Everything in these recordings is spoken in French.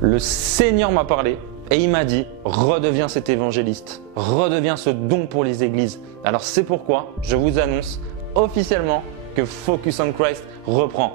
Le Seigneur m'a parlé et il m'a dit « Redeviens cet évangéliste, redeviens ce don pour les églises ». Alors c'est pourquoi je vous annonce officiellement que Focus on Christ reprend.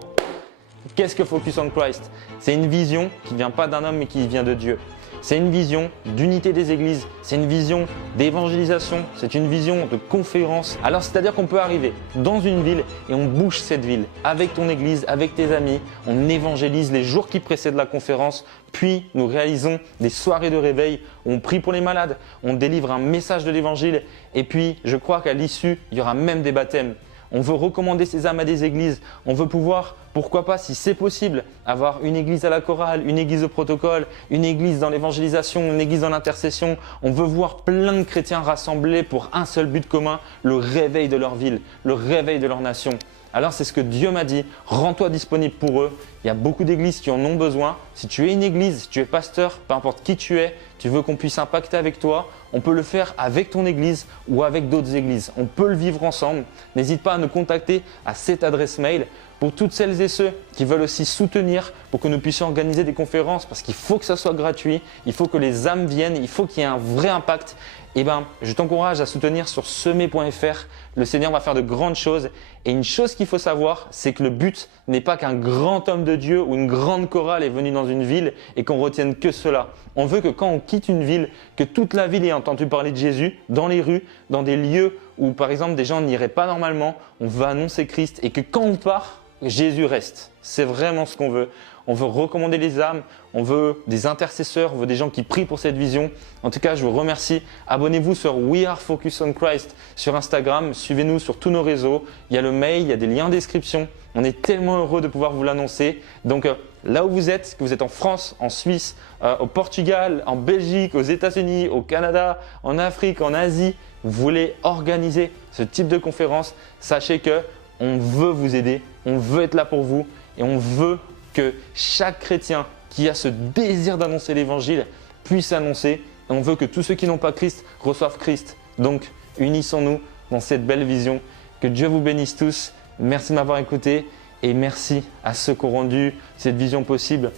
Qu'est-ce que Focus on Christ? C'est une vision qui ne vient pas d'un homme mais qui vient de Dieu. C'est une vision d'unité des églises, c'est une vision d'évangélisation, c'est une vision de conférence. Alors c'est-à-dire qu'on peut arriver dans une ville et on bouge cette ville avec ton église, avec tes amis, on évangélise les jours qui précèdent la conférence, puis nous réalisons des soirées de réveil, on prie pour les malades, on délivre un message de l'évangile et puis je crois qu'à l'issue, il y aura même des baptêmes. On veut recommander ces âmes à des églises. On veut pouvoir, pourquoi pas, si c'est possible, avoir une église à la chorale, une église au protocole, une église dans l'évangélisation, une église dans l'intercession. On veut voir plein de chrétiens rassemblés pour un seul but commun, le réveil de leur ville, le réveil de leur nation. Alors c'est ce que Dieu m'a dit, rends-toi disponible pour eux. Il y a beaucoup d'églises qui en ont besoin. Si tu es une église, si tu es pasteur, peu importe qui tu es, tu veux qu'on puisse impacter avec toi, on peut le faire avec ton église ou avec d'autres églises. On peut le vivre ensemble. N'hésite pas à nous contacter à cette adresse mail. Pour toutes celles et ceux qui veulent aussi soutenir pour que nous puissions organiser des conférences parce qu'il faut que ça soit gratuit, il faut que les âmes viennent, il faut qu'il y ait un vrai impact. Eh bien, je t'encourage à soutenir sur semer.fr. Le Seigneur va faire de grandes choses. Et une chose qu'il faut savoir, c'est que le but n'est pas qu'un grand homme de Dieu ou une grande chorale est venue dans une ville et qu'on retienne que cela. On veut que quand on quitte une ville, que toute la ville ait entendu parler de Jésus dans les rues, dans des lieux où par exemple des gens n'iraient pas normalement. On veut annoncer Christ et que quand on part, Jésus reste. C'est vraiment ce qu'on veut. On veut recommander les âmes, on veut des intercesseurs, on veut des gens qui prient pour cette vision. En tout cas, je vous remercie. Abonnez-vous sur We Are Focus on Christ sur Instagram. Suivez-nous sur tous nos réseaux. Il y a le mail, il y a des liens en description. On est tellement heureux de pouvoir vous l'annoncer. Donc là où vous êtes, que vous êtes en France, en Suisse, au Portugal, en Belgique, aux États-Unis, au Canada, en Afrique, en Asie, vous voulez organiser ce type de conférence, sachez que on veut vous aider, on veut être là pour vous et on veut que chaque chrétien qui a ce désir d'annoncer l'évangile puisse annoncer. Et on veut que tous ceux qui n'ont pas Christ reçoivent Christ. Donc, unissons-nous dans cette belle vision. Que Dieu vous bénisse tous. Merci de m'avoir écouté et merci à ceux qui ont rendu cette vision possible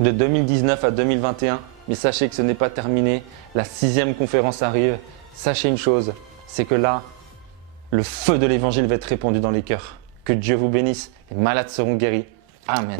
de 2019 à 2021. Mais sachez que ce n'est pas terminé. La 6e conférence arrive. Sachez une chose, c'est que là, le feu de l'évangile va être répandu dans les cœurs. Que Dieu vous bénisse. Les malades seront guéris. Amen.